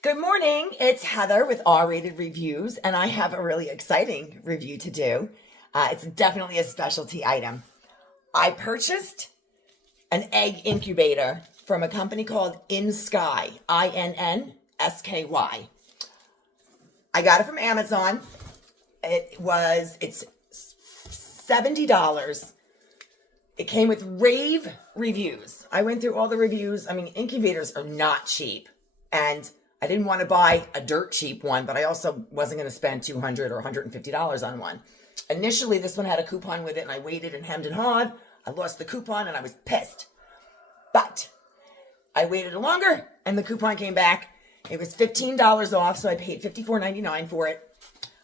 Good morning. It's Heather with R-Rated Reviews, and I have a really exciting review to do. It's definitely a specialty item. I purchased an egg incubator from a company called Innsky, Innsky. I got it from Amazon. It's $70. It came with rave reviews. I went through all the reviews. I mean, incubators are not cheap, and I didn't want to buy a dirt cheap one, but I also wasn't going to spend $200 or $150 on one. Initially, this one had a coupon with it, and I waited and hemmed and hawed. I lost the coupon, and I was pissed. But I waited longer, and the coupon came back. It was $15 off, so I paid $54.99 for it.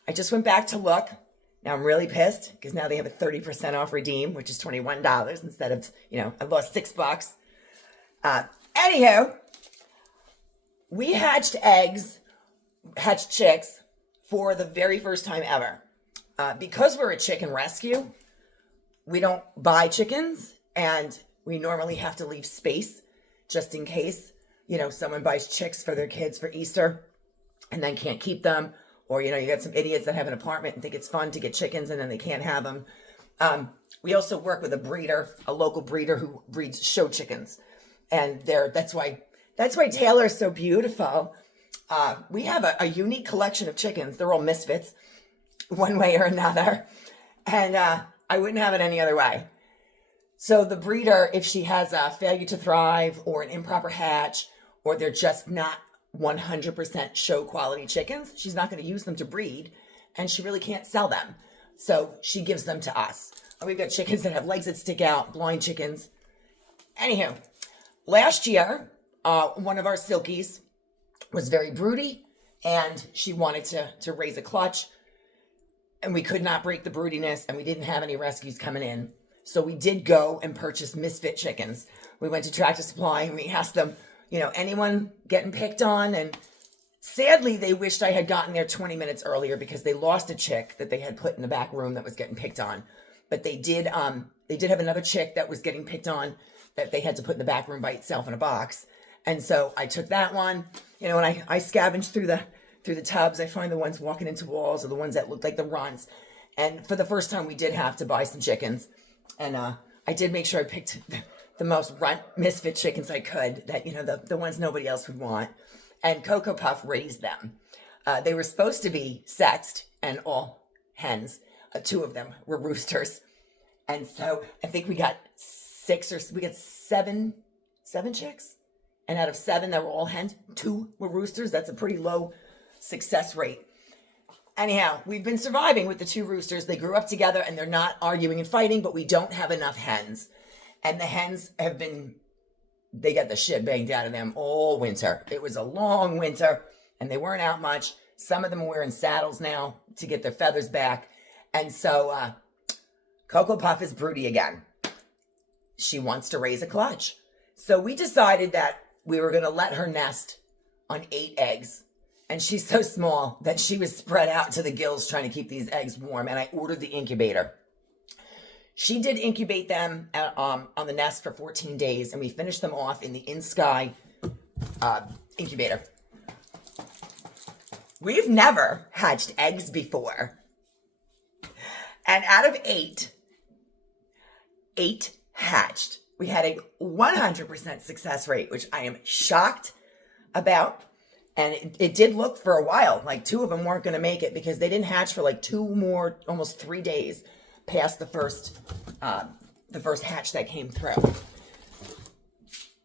I just went back to look. Now I'm really pissed because now they have a 30% off redeem, which is $21 instead of, I lost $6. Anywho, we hatched chicks for the very first time ever. Because we're a chicken rescue, we don't buy chickens, and we normally have to leave space just in case, someone buys chicks for their kids for Easter and then can't keep them. Or, you got some idiots that have an apartment and think it's fun to get chickens and then they can't have them. We also work with a local breeder who breeds show chickens. And that's why Taylor's so beautiful. We have a unique collection of chickens. They're all misfits, one way or another. And I wouldn't have it any other way. So the breeder, if she has a failure to thrive or an improper hatch, or they're just not 100% show quality chickens, she's not going to use them to breed, and she really can't sell them. So she gives them to us. We've got chickens that have legs that stick out, blind chickens. Anywho, last year, one of our silkies was very broody, and she wanted to raise a clutch, and we could not break the broodiness, and we didn't have any rescues coming in. So we did go and purchase misfit chickens. We went to Tractor Supply, and we asked them, anyone getting picked on? And sadly, they wished I had gotten there 20 minutes earlier because they lost a chick that they had put in the back room that was getting picked on. But they did have another chick that was getting picked on that they had to put in the back room by itself in a box. And so I took that one, and I scavenged through the tubs. I find the ones walking into walls or the ones that looked like the runts. And for the first time, we did have to buy some chickens. And I did make sure I picked the most runt misfit chickens I could, that, the ones nobody else would want. And Cocoa Puff raised them. They were supposed to be sexed and all hens. Two of them were roosters. And so I think we got seven chicks. And out of 7 that were all hens, 2 were roosters. That's a pretty low success rate. Anyhow, we've been surviving with the 2 roosters. They grew up together and they're not arguing and fighting, but we don't have enough hens. And the hens they got the shit banged out of them all winter. It was a long winter and they weren't out much. Some of them are wearing saddles now to get their feathers back. And so Cocoa Puff is broody again. She wants to raise a clutch. So we decided that we were going to let her nest on 8 eggs. And she's so small that she was spread out to the gills trying to keep these eggs warm. And I ordered the incubator. She did incubate them on the nest for 14 days, and we finished them off in the Innsky incubator. We've never hatched eggs before. And out of 8 hatched. We had a 100% success rate, which I am shocked about. And it did look for a while like 2 of them weren't going to make it because they didn't hatch for like 2 more, almost 3 days past the first hatch that came through.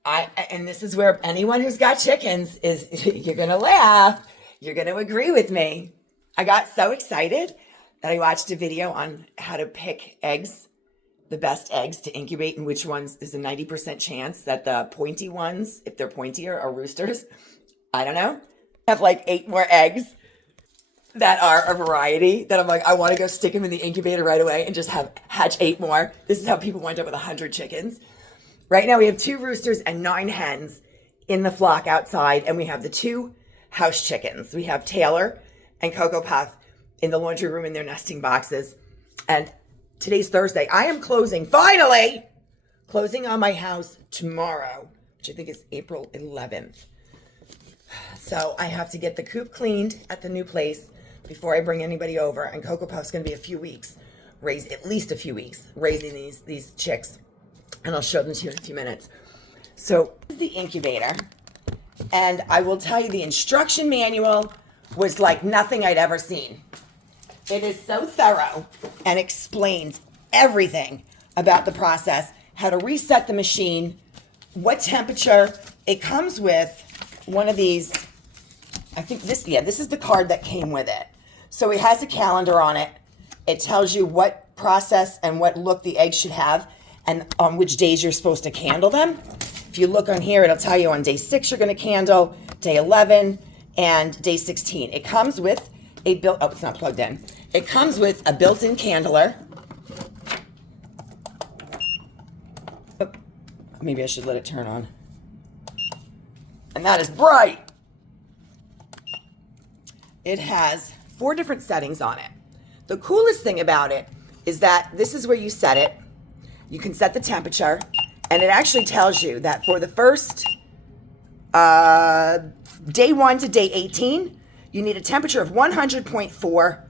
And this is where anyone who's got chickens is, you're going to laugh. You're going to agree with me. I got so excited that I watched a video on how to pick eggs, the best eggs to incubate, and which ones there's a 90% chance that the pointy ones, if they're pointier, are roosters. I don't know. I have like 8 more eggs that are a variety that I'm like, I want to go stick them in the incubator right away and just hatch 8 more. This is how people wind up with 100 chickens. Right now we have 2 roosters and 9 hens in the flock outside, and we have the 2 house chickens. We have Taylor and Cocoa Puff in the laundry room in their nesting boxes. And today's Thursday. I am finally closing on my house tomorrow, which I think is April 11th. So I have to get the coop cleaned at the new place before I bring anybody over. And Cocoa Puff's going to be a few weeks, at least a few weeks, raising these chicks. And I'll show them to you in a few minutes. So this is the incubator. And I will tell you, the instruction manual was like nothing I'd ever seen. It is so thorough and explains everything about the process, how to reset the machine, what temperature. It comes with one of these, I think this is the card that came with it. So it has a calendar on it. It tells you what process and what look the eggs should have and on which days you're supposed to candle them. If you look on here, it'll tell you on day 6 you're going to candle, day 11, and day 16. It comes with it's not plugged in. It comes with a built-in candler. Oh, maybe I should let it turn on. And that is bright. It has 4 different settings on it. The coolest thing about it is that this is where you set it. You can set the temperature, and it actually tells you that for the first day 1 to day 18, you need a temperature of 100.4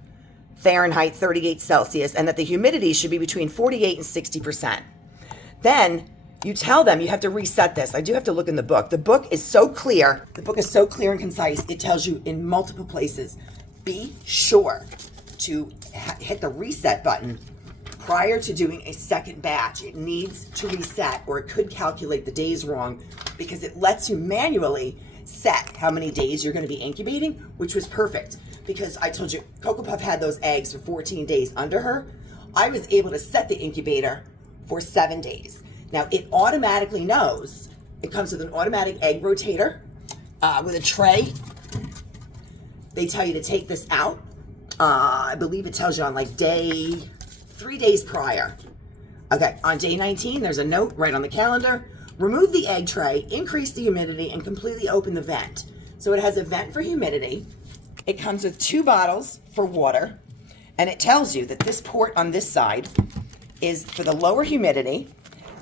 Fahrenheit, 38 Celsius, and that the humidity should be between 48 and 60%. Then you tell them you have to reset this. I do have to look in the book. The book is so clear. The book is so clear and concise. It tells you in multiple places, be sure to hit the reset button prior to doing a second batch. It needs to reset, or it could calculate the days wrong, because it lets you manually set how many days you're going to be incubating, which was perfect because I told you Cocoa Puff had those eggs for 14 days under her. I was able to set the incubator for 7 days. Now it automatically knows. It comes with an automatic egg rotator with a tray. They tell you to take this out. I believe it tells you on like day 3 days prior. Okay, on day 19, there's a note right on the calendar. Remove the egg tray, increase the humidity, and completely open the vent. So it has a vent for humidity. It comes with 2 bottles for water. And it tells you that this port on this side is for the lower humidity,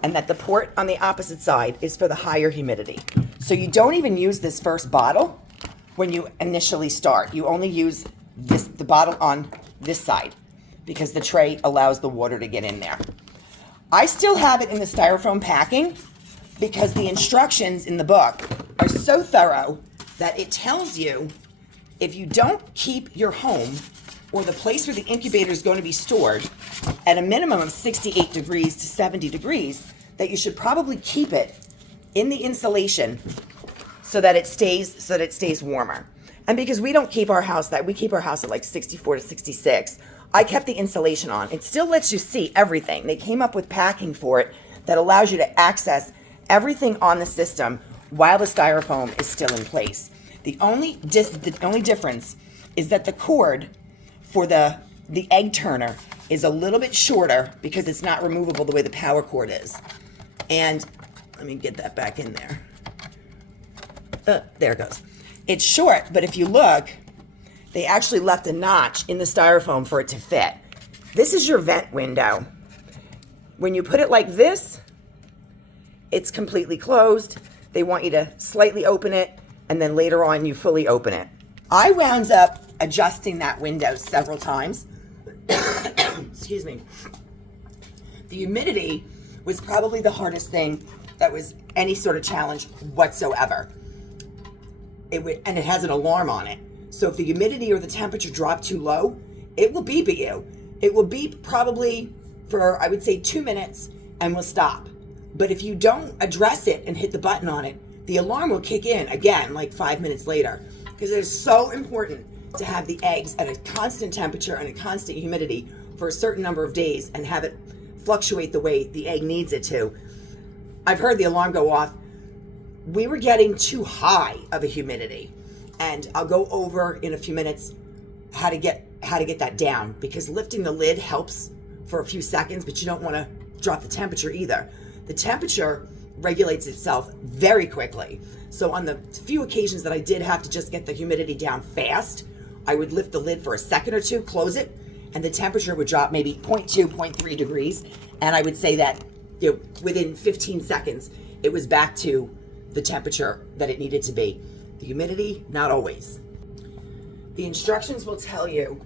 and that the port on the opposite side is for the higher humidity. So you don't even use this first bottle when you initially start. You only use the bottle on this side because the tray allows the water to get in there. I still have it in the styrofoam packing because the instructions in the book are so thorough that it tells you if you don't keep your home or the place where the incubator is going to be stored at a minimum of 68 degrees to 70 degrees, that you should probably keep it in the insulation so that it stays warmer. And because we keep our house at like 64 to 66, I kept the insulation on. It still lets you see everything. They came up with packing for it that allows you to access everything on the system while the styrofoam is still in place. The only difference is that the cord for the egg turner is a little bit shorter because it's not removable the way the power cord is. And let me get that back in there. There it goes. It's short, but if you look, they actually left a notch in the styrofoam for it to fit. This is your vent window. When you put it like this, it's completely closed. They want you to slightly open it, and then later on you fully open it. I wound up adjusting that window several times. Excuse me. The humidity was probably the hardest thing that was any sort of challenge whatsoever. And it has an alarm on it. So if the humidity or the temperature drop too low, it will beep at you. It will beep probably for, I would say, 2 minutes and will stop. But if you don't address it and hit the button on it, the alarm will kick in again like 5 minutes later, because it is so important to have the eggs at a constant temperature and a constant humidity for a certain number of days and have it fluctuate the way the egg needs it to. I've heard the alarm go off. We were getting too high of a humidity, and I'll go over in a few minutes how to get that down, because lifting the lid helps for a few seconds, but you don't want to drop the temperature either. The temperature regulates itself very quickly. So on the few occasions that I did have to just get the humidity down fast, I would lift the lid for a second or two, close it, and the temperature would drop maybe 0.2, 0.3 degrees. And I would say that within 15 seconds, it was back to the temperature that it needed to be. The humidity, not always. The instructions will tell you.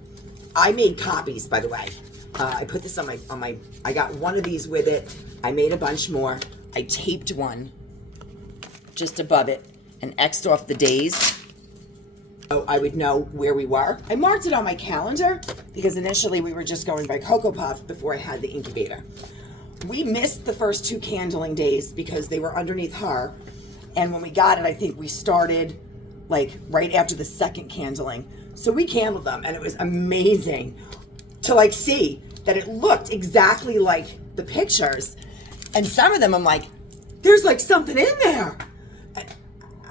I made copies, by the way. I put this on my, I got one of these with it. I made a bunch more. I taped one just above it and X'd off the days so I would know where we were. I marked it on my calendar because initially we were just going by Cocoa Puff before I had the incubator. We missed the first 2 candling days because they were underneath her. And when we got it, I think we started like right after the second candling. So we candled them and it was amazing to like see that it looked exactly like the pictures. And some of them I'm like, there's like something in there.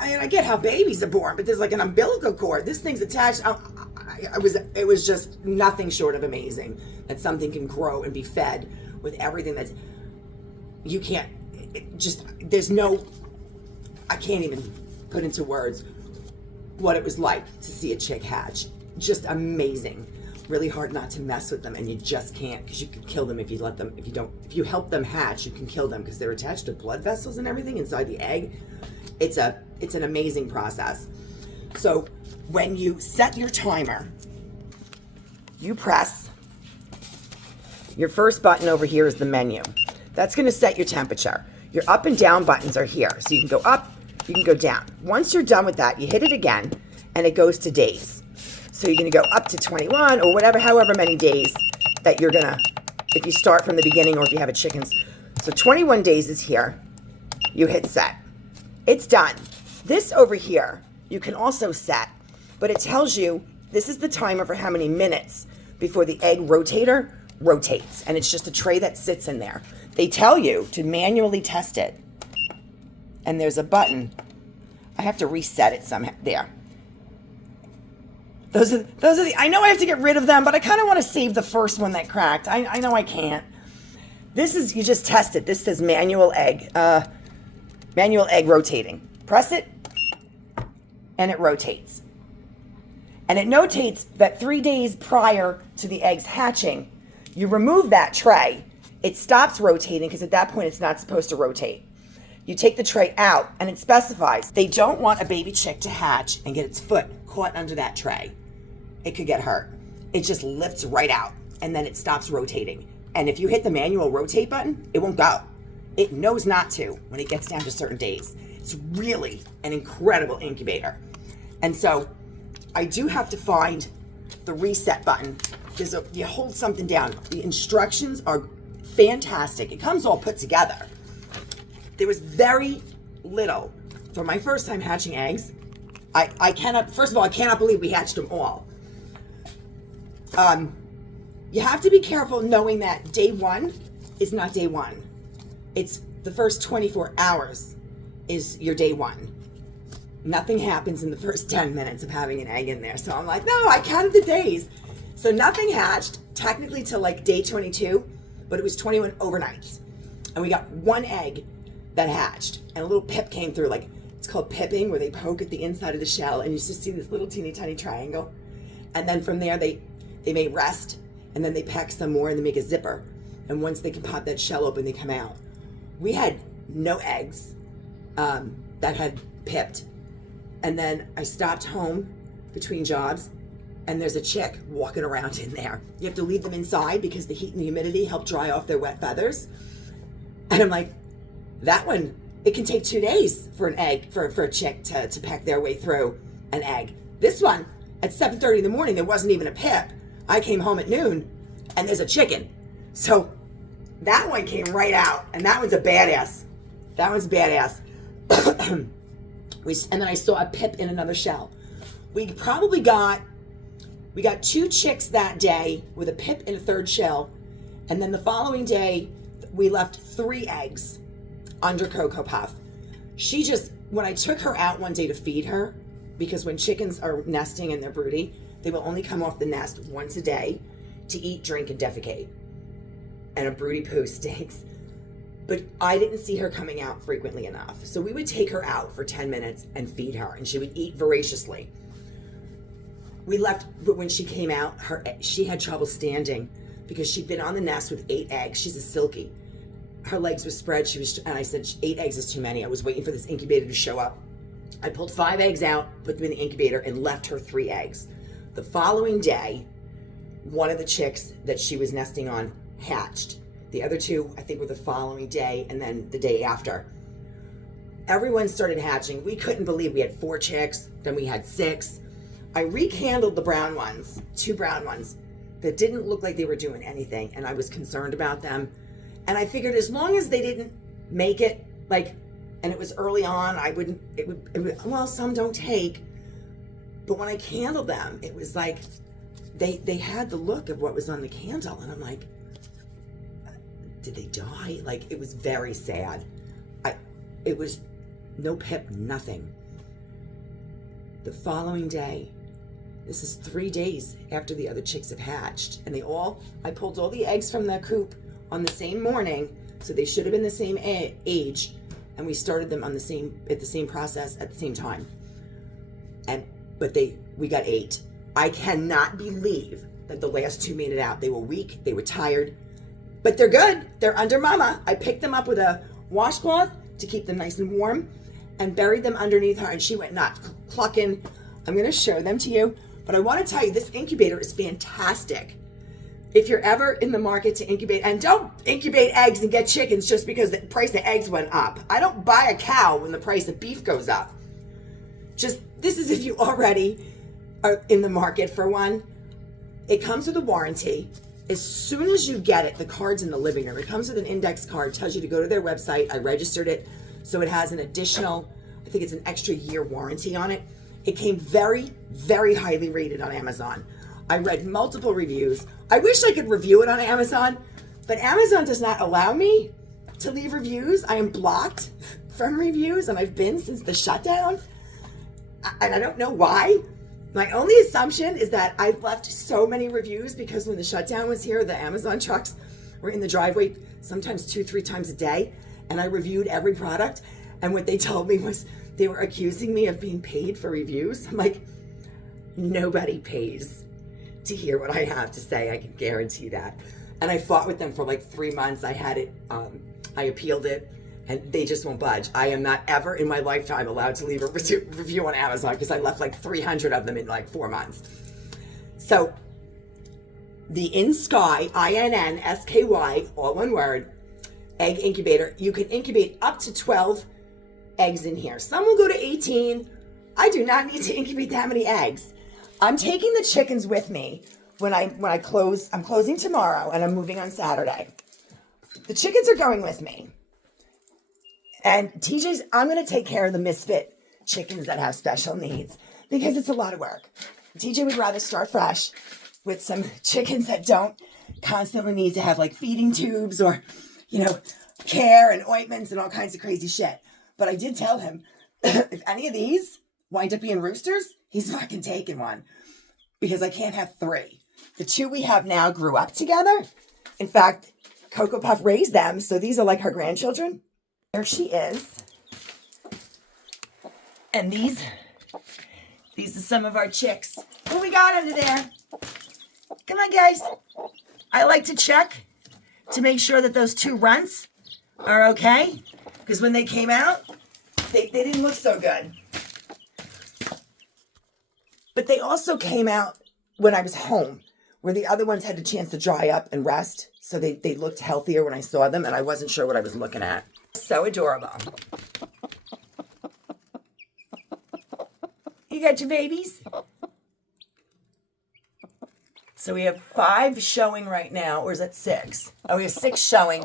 I get how babies are born, but there's like an umbilical cord. This thing's attached. It was just nothing short of amazing that something can grow and be fed with everything that's, you can't, there's no, I can't even put into words what it was like to see a chick hatch. Just amazing. Really hard not to mess with them, and you just can't, because you can kill them if you let them, if you help them hatch, you can kill them because they're attached to blood vessels and everything inside the egg. It's an amazing process. So when you set your timer, you press your first button over here is the menu. That's going to set your temperature. Your up and down buttons are here. So you can go up, you can go down. Once you're done with that, you hit it again and it goes to days. So you're going to go up to 21 or whatever, however many days that you're going to, if you start from the beginning or if you have a chickens. So 21 days is here. You hit set. It's done. This over here, you can also set, but it tells you this is the timer for how many minutes before the egg rotator rotates. And it's just a tray that sits in there. They tell you to manually test it. And there's a button. I have to reset it somehow. There. Those are the, I know I have to get rid of them, but I kind of want to save the first one that cracked. I know I can't. This is, you just test it. This says manual egg rotating. Press it, and it rotates. And it notates that 3 days prior to the eggs hatching, you remove that tray. It stops rotating because at that point it's not supposed to rotate. You take the tray out, and it specifies they don't want a baby chick to hatch and get its foot caught under that tray. It could get hurt. It just lifts right out, and then it stops rotating. And if you hit the manual rotate button, it won't go. It knows not to when it gets down to certain days. It's really an incredible incubator. And so I do have to find the reset button because you hold something down. The instructions are fantastic. It comes all put together. There was very little for my first time hatching eggs. I cannot, first of all, I cannot believe we hatched them all. You have to be careful knowing that day one is not day one. It's the first 24 hours is your day one. Nothing happens in the first 10 minutes of having an egg in there. So I'm like, no, I counted the days. So nothing hatched technically till like day 22, but it was 21 overnights. And we got one egg that hatched and a little pip came through, like it's called pipping, where they poke at the inside of the shell and you just see this little teeny tiny triangle. And then from there, they may rest and then they pack some more and they make a zipper. And once they can pop that shell open, they come out. We had no eggs that had pipped. And then I stopped home between jobs and there's a chick walking around in there. You have to leave them inside because the heat and the humidity help dry off their wet feathers. And I'm like, that one, it can take 2 days for an egg, for a chick to peck their way through an egg. This one, at 7:30 in the morning, there wasn't even a pip. I came home at noon and there's a chicken. So that one came right out and that one's a badass. That one's badass. And then I saw a pip in another shell. We got 2 chicks that day with a pip in a third shell. And then the following day, we left 3 eggs under Cocoa Puff. She just, when I took her out one day to feed her, because when chickens are nesting and they're broody, they will only come off the nest once a day to eat, drink, and defecate. And a broody poo stinks. But I didn't see her coming out frequently enough. So we would take her out for 10 minutes and feed her, and she would eat voraciously. We left, but when she came out, she had trouble standing because she'd been on the nest with 8 eggs. She's a silky. Her legs were spread. And I said, 8 eggs is too many. I was waiting for this incubator to show up. I pulled 5 eggs out, put them in the incubator, and left her 3 eggs. The following day, one of the chicks that she was nesting on hatched. The other 2, I think, were the following day and then the day after. Everyone started hatching. We couldn't believe we had 4 chicks, then we had 6. I recandled the brown ones, 2 brown ones that didn't look like they were doing anything, and I was concerned about them. And I figured as long as they didn't make it, and it was early on, well, some don't take. But when I candled them, it was like, they had the look of what was on the candle. And I'm like, did they die? It was very sad. It was no pip, nothing. The following day, this is 3 days after the other chicks have hatched. And I pulled all the eggs from the coop on the same morning. So they should have been the same age. And we started them at the same process at the same time. But we got 8. I cannot believe that the last 2 made it out. They were weak, they were tired, but they're good. They're under mama. I picked them up with a washcloth to keep them nice and warm and buried them underneath her, and she went nuts, clucking. I'm gonna show them to you, but I wanna tell you, this incubator is fantastic. If you're ever in the market to incubate, and don't incubate eggs and get chickens just because the price of eggs went up. I don't buy a cow when the price of beef goes up. This is if you already are in the market for one. It comes with a warranty. As soon as you get it, the card's in the living room. It comes with an index card, tells you to go to their website. I registered it, so it has an additional, I think it's an extra year warranty on it. It came very, very highly rated on Amazon. I read multiple reviews. I wish I could review it on Amazon, but Amazon does not allow me to leave reviews. I am blocked from reviews, and I've been since the shutdown. And I don't know why. My only assumption is that I've left so many reviews because when the shutdown was here, the Amazon trucks were in the driveway sometimes 2-3 times a day, and I reviewed every product. And what they told me was they were accusing me of being paid for reviews. I'm like, nobody pays to hear what I have to say. I can guarantee that. And I fought with them for 3 months. I had it, I appealed it, and they just won't budge. I am not ever in my lifetime allowed to leave a review on Amazon because I left 300 of them in 4 months. So the Innsky, Innsky, all one word, egg incubator, you can incubate up to 12 eggs in here. Some will go to 18. I do not need to incubate that many eggs. I'm taking the chickens with me when I close. I'm closing tomorrow and I'm moving on Saturday. The chickens are going with me. And I'm going to take care of the misfit chickens that have special needs because it's a lot of work. TJ would rather start fresh with some chickens that don't constantly need to have feeding tubes or, care and ointments and all kinds of crazy shit. But I did tell him, if any of these wind up being roosters, he's fucking taking one because I can't have 3. The 2 we have now grew up together. In fact, Cocoa Puff raised them, so these are her grandchildren. There she is. And these are some of our chicks. What do we got under there? Come on, guys. I like to check to make sure that those 2 runts are okay. Because when they came out, they didn't look so good. But they also came out when I was home, where the other ones had a chance to dry up and rest. So they looked healthier when I saw them, and I wasn't sure what I was looking at. So adorable. You got your babies? So we have 5 showing right now, or is that 6? Oh, we have 6 showing.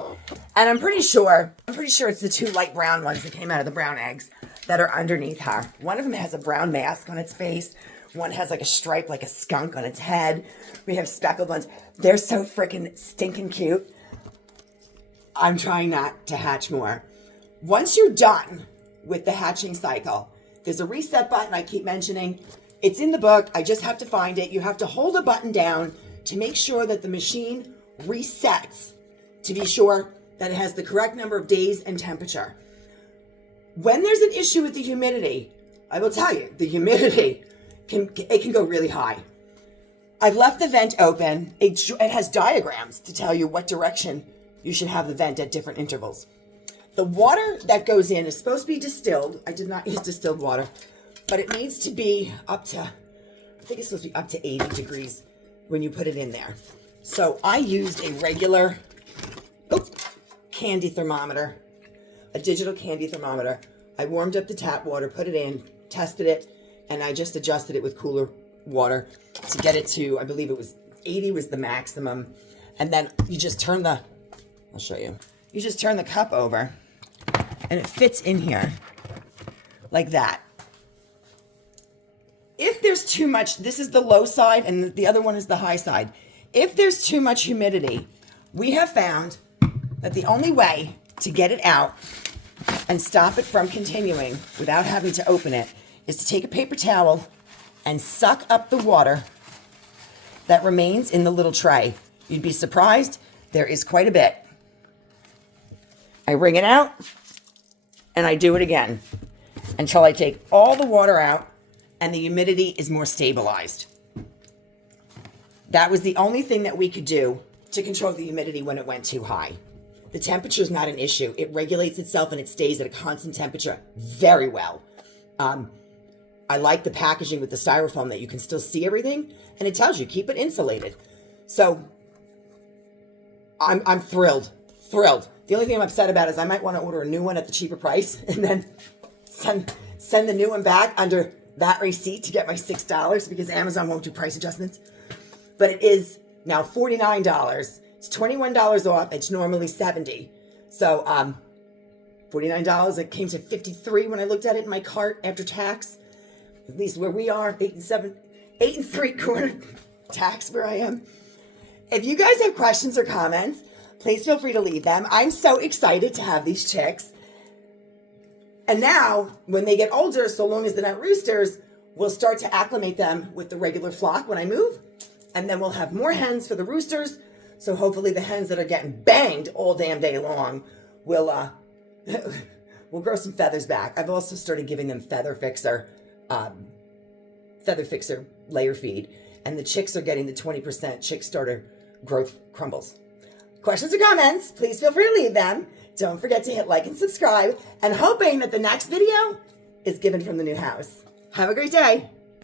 And I'm pretty sure it's the 2 light brown ones that came out of the brown eggs that are underneath her. One of them has a brown mask on its face. One has a stripe like a skunk on its head. We have speckled ones. They're so freaking stinking cute. I'm trying not to hatch more. Once you're done with the hatching cycle, there's a reset button I keep mentioning. It's in the book. I just have to find it. You have to hold a button down to make sure that the machine resets to be sure that it has the correct number of days and temperature. When there's an issue with the humidity, I will tell you, the humidity can go really high. I've left the vent open. It has diagrams to tell you what direction you should have the vent at different intervals. the water that goes in is supposed to be distilled. I did not use distilled water, but it needs to be up to, I think it's supposed to be up to 80 degrees when you put it in there. So I used a regular candy thermometer, a digital candy thermometer. I warmed up the tap water, put it in, tested it, and I just adjusted it with cooler water to get it to, I believe it was 80 was the maximum. And then you just turn the, I'll show you. You just turn the cup over and it fits in here like that. If there's too much, this is the low side and the other one is the high side. If there's too much humidity, we have found that the only way to get it out and stop it from continuing without having to open it is to take a paper towel and suck up the water that remains in the little tray. You'd be surprised, there is quite a bit. I wring it out and I do it again until I take all the water out and the humidity is more stabilized. That was the only thing that we could do to control the humidity when it went too high. The temperature is not an issue. It regulates itself and it stays at a constant temperature very well. I like the packaging with the styrofoam that you can still see everything, and it tells you keep it insulated. So I'm thrilled. The only thing I'm upset about is I might want to order a new one at the cheaper price and then send the new one back under that receipt to get my $6 because Amazon won't do price adjustments. But it is now $49. It's $21 off. It's normally $70. So $49. It came to $53 when I looked at it in my cart after tax. At least where we are, 8 3/4 tax where I am. If you guys have questions or comments, please feel free to leave them. I'm so excited to have these chicks. And now, when they get older, so long as they're not roosters, we'll start to acclimate them with the regular flock when I move. And then we'll have more hens for the roosters. So hopefully the hens that are getting banged all damn day long will we'll grow some feathers back. I've also started giving them Feather Fixer layer feed. And the chicks are getting the 20% chick starter growth crumbles. Questions or comments, please feel free to leave them. Don't forget to hit like and subscribe, and hoping that the next video is given from the new house. Have a great day.